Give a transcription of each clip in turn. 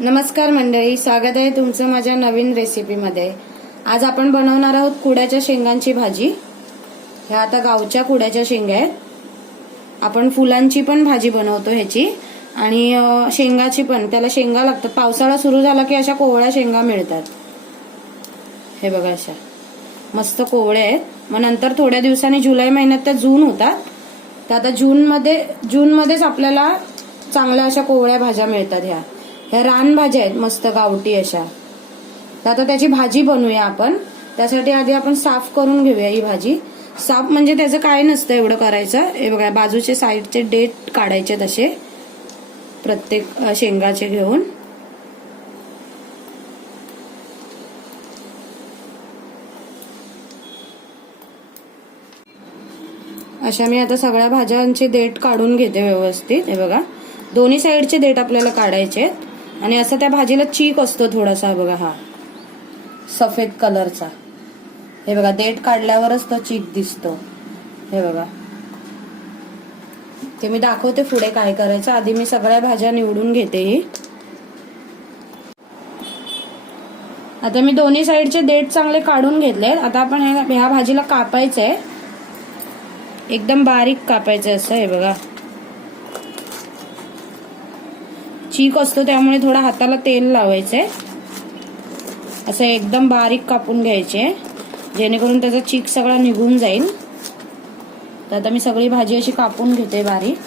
नमस्कार मंडळी, स्वागत आहे तुमचं माझ्या नवीन रेसिपीमध्ये। आज आपण बनवणार आहोत कुड्याच्या शेंगांची भाजी। ह्या आता गावच्या कुड्याच्या शेंगा आहेत। आपण फुलांची पण भाजी बनवतो ह्याची आणि शेंगाची पण। त्याला शेंगा लागतात। पावसाळा सुरू झाला की अशा कोवळ्या शेंगा मिळतात। हे बघा अशा मस्त कोवळे आहेत। मग नंतर थोड्या दिवसांनी जुलै महिन्यात त्या जून होतात। तर आता जून मध्येच आपल्याला चांगल्या अशा कोवळ्या भाज्या मिळतात। ह्या रानभाज्या आहेत मस्त गावठी अशा। तर आता त्याची भाजी बनवूया आपण। त्यासाठी आधी आपण साफ करून घेऊया ही भाजी। साफ म्हणजे त्याचं काय नसतं एवढं करायचं। हे बघा बाजूचे साईडचे देठ काढायचे तसे प्रत्येक शेंगाचे घेऊन। अशा मी आता सगळ्या भाज्यांचे देठ काढून घेते व्यवस्थित। हे बघा दोन्ही साईडचे देठ आपल्याला काढायचे आणि असं त्या भाजीला चीक असतो थोडासा। बघा हा सफेद कलरचा। हे बघा देठ काढल्यावरच तो चीक दिसतो। हे बघा ते मी दाखवते पुढे काय करायचं। आधी मी सगळ्या भाज्या निवडून घेते ही। आता मी दोन्ही साईडचे देठ चांगले काढून घेतले। आता आपण ह्या भाजीला कापायचंय, एकदम बारीक कापायचंय असं। हे बघा चीक असतो त्यामुळे थोडा हाताला तेल लावायचंय। असं एकदम बारीक कापून घ्यायचे जेणेकरून त्याचा चीक सगळा निघून जाईल। तर आता मी सगळी भाजी अशी कापून घेते बारीक।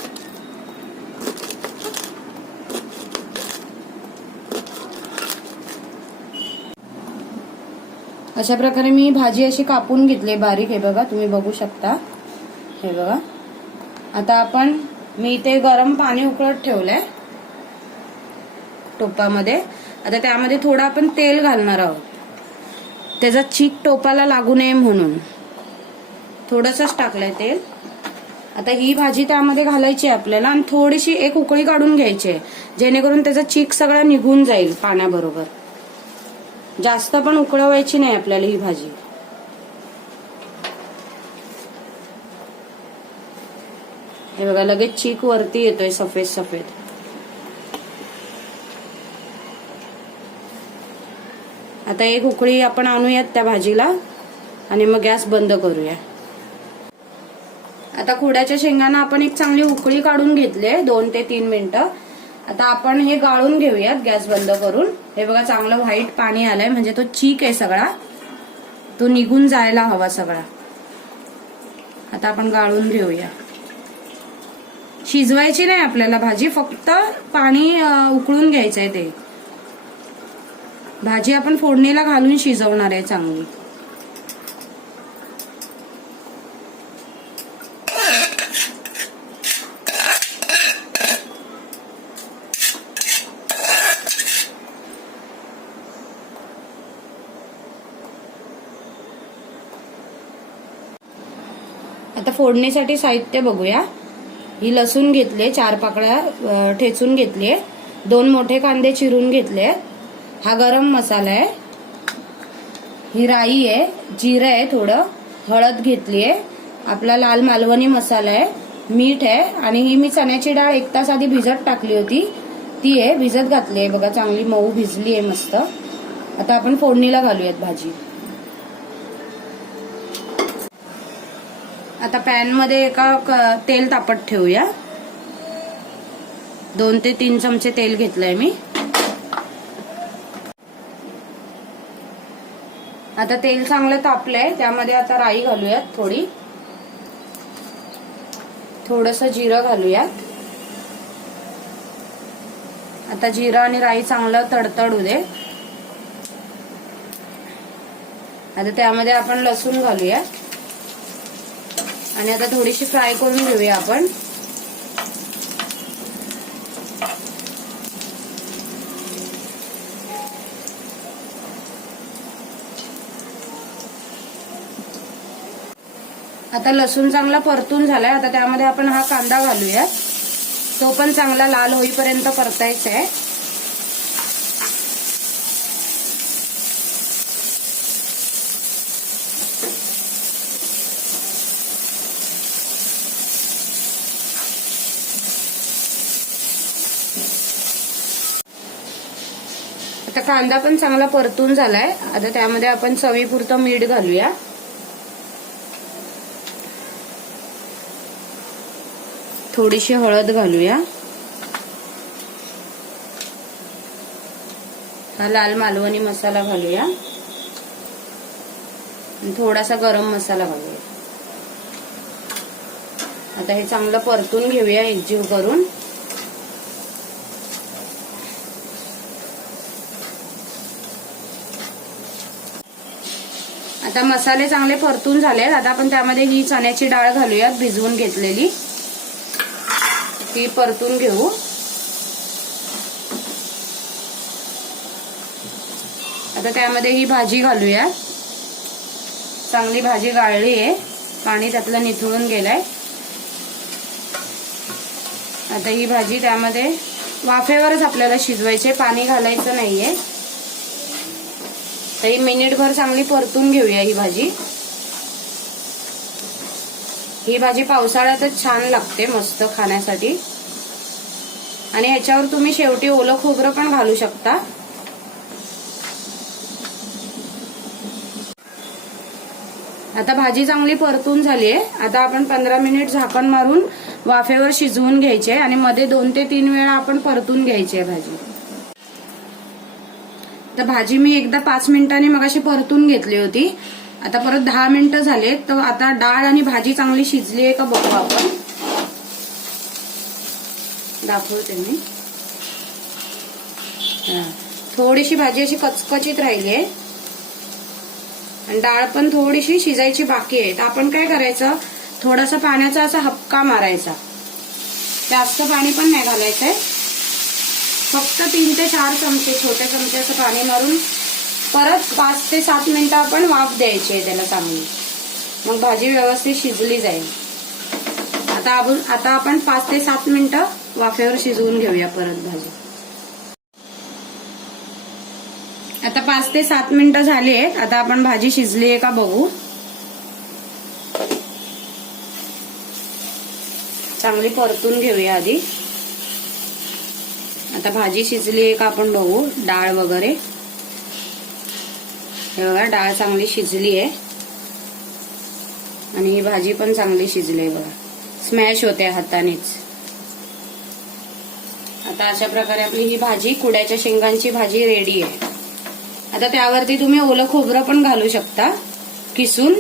अशा प्रकारे मी भाजी अशी कापून घेतली बारीक। हे बघा तुम्ही बघू शकता। हे बघा आता मी इथे गरम पाणी उकळत ठेवलंय टोपामध्ये। आता त्यामध्ये थोडं आपण तेल घालणार आहोत, त्याचा चीक टोपाला लागू नये म्हणून थोडंसंच टाकलंय तेल। आता ही भाजी त्यामध्ये घालायची आपल्याला आणि थोडीशी एक उकळी काढून घ्यायची जेणेकरून त्याचा चीक सगळा निघून जाईल पाण्याबरोबर। जास्त पण उकळवायची नाही आपल्याला ही भाजी। हे बघा लगेच चीक वरती येतोय सफेद सफेद। आता एक उकळी आपण आणूयात त्या भाजीला आणि मग गॅस बंद करूया। आता कुड्याच्या शेंगांना आपण एक चांगली उकळी काढून घेतली 2 ते 3 मिनिटं। आता आपण हे गाळून घेऊयात गॅस बंद करून। हे बघा चांगलं व्हाईट पाणी आलंय म्हणजे तो चीक आहे सगळा तो निघून जायला हवा सगळा। आता आपण गाळून घेऊया। शिजवायची नाही आपल्याला भाजी, फक्त पाणी उकळून घ्यायचंय ते। भाजी आपण फोडणीला घालून शिजवणार आहे चांगली। आता फोडणीसाठी साहित्य बघूया। ही लसूण घेतले 4 पाकळ्या ठेचून घेतलीये। 2 मोठे कांदे चिरून घेतले। हा गरम मसाला आहे, ही राई आहे, जिरं आहे, थोडं हळद घेतलीये, आपला लाल मालवणी मसाला आहे, मीठ आहे आणि ही मी चण्याची डाळ 1 तास आधी भिजत टाकली होती ती आहे, भिजत घातली आहे। बघा चांगली मऊ भिजली आहे मस्त। आता आपण फोडणीला घालूयात भाजी। आता पॅन मध्ये तेल तापत ठेवूया। 2 ते 3 चमचे तेल घेतलंय मी। आता तेल चांगलं तापलंय त्यामध्ये आता राई घालूयात थोडी, थोडंसं जिरं घालूयात। आता जिरं आणि राई चांगलं तडतडू दे। आता त्यामध्ये आपण लसूण घालूया आणि आता थोडीशी फ्राय करून घेऊया आपण। आता लसूण चांगला परतून झालाय। आता त्यामध्ये आपण हा कांदा घालूया, तो पण चांगला लाल होईपर्यंत परतायचा आहे। आता कांदा पण चांगला परतून झालाय. आता त्यामध्ये आपण चवीपुरतं मीठ घालूया. थोडीशी हळद घालूया. हा लाल मालवणी मसाला घालूया. थोडासा गरम मसाला घालूया. आता हे चांगलं परतून घेऊया एकजीव करून. आता मसाले चांगले परतून झाले. आता आपण त्यामध्ये ही चण्याची डाळ घालूयात भिजवून घेतलेली. ती परतून घेऊ. आता त्यामध्ये ही भाजी घालूया. चांगली भाजी गाळली आहे. पाणी त्यातलं निथळून गेलंय. आता ही भाजी त्यामध्ये वाफेवरच आपल्याला शिजवायची, पाणी घालायचं नाहीये. तर ही मिनिटभर चांगली परतून घेऊया ही भाजी. ही भाजी पावसाळ्यातच छान लागते मस्त खाण्यासाठी. आणि ह्याच्यावर तुम्ही शेवटी ओलं खोबरं पण घालू शकता. आता भाजी चांगली परतून झाली आहे. आता आपण 15 मिनिट झाकण मारून वाफेवर शिजवून घ्यायची आहे आणि मध्ये 2 ते 3 वेळा आपण परतून घ्यायची आहे भाजी. तर भाजी मी एकदा 5 मिनिटांनी मगाशी परतून घेतली होती. आता परत 10 मिनिटं झाले. तर आता डाळ आणि भाजी चांगली शिजली आहे का बघू आपण. दाखवते मी. थोडीशी भाजी अशी कचकचीत राहिली आहे आणि डाळ पण थोडीशी शिजायची बाकी आहे. तर आपण काय करायचं, थोडासा पाण्याचा असा हपका मारायचा. जास्त पाणी पण नाही घालायचंय. फक्त 3 ते 4 चमचे, छोटे चमचे असं पाणी मारून परत 5 ते 7 मिनिटं आपण वाफ द्यायची आहे त्याला चांगली. मग भाजी व्यवस्थित शिजली जाईल. आता आपण 5 ते 7 मिनिटं वाफेवर शिजवून घेऊया परत भाजी. आता 5 ते 7 मिनिटं झाली आहेत. आता आपण भाजी शिजली आहे का बघू. चांगली परतून घेऊया आधी. आता भाजी शिजली आहे का आपण बघू. डाळ वगैरे हे बघा, डाळ चांगली शिजली आहे आणि ही भाजी पण चांगली शिजली आहे बघा. स्मॅश होते हातानेच. आता अशा प्रकारे आपली ही भाजी, कुड्याच्या शेंगांची भाजी रेडी आहे. आता त्यावरती तुम्ही ओलं खोबरं पण घालू शकता किसून.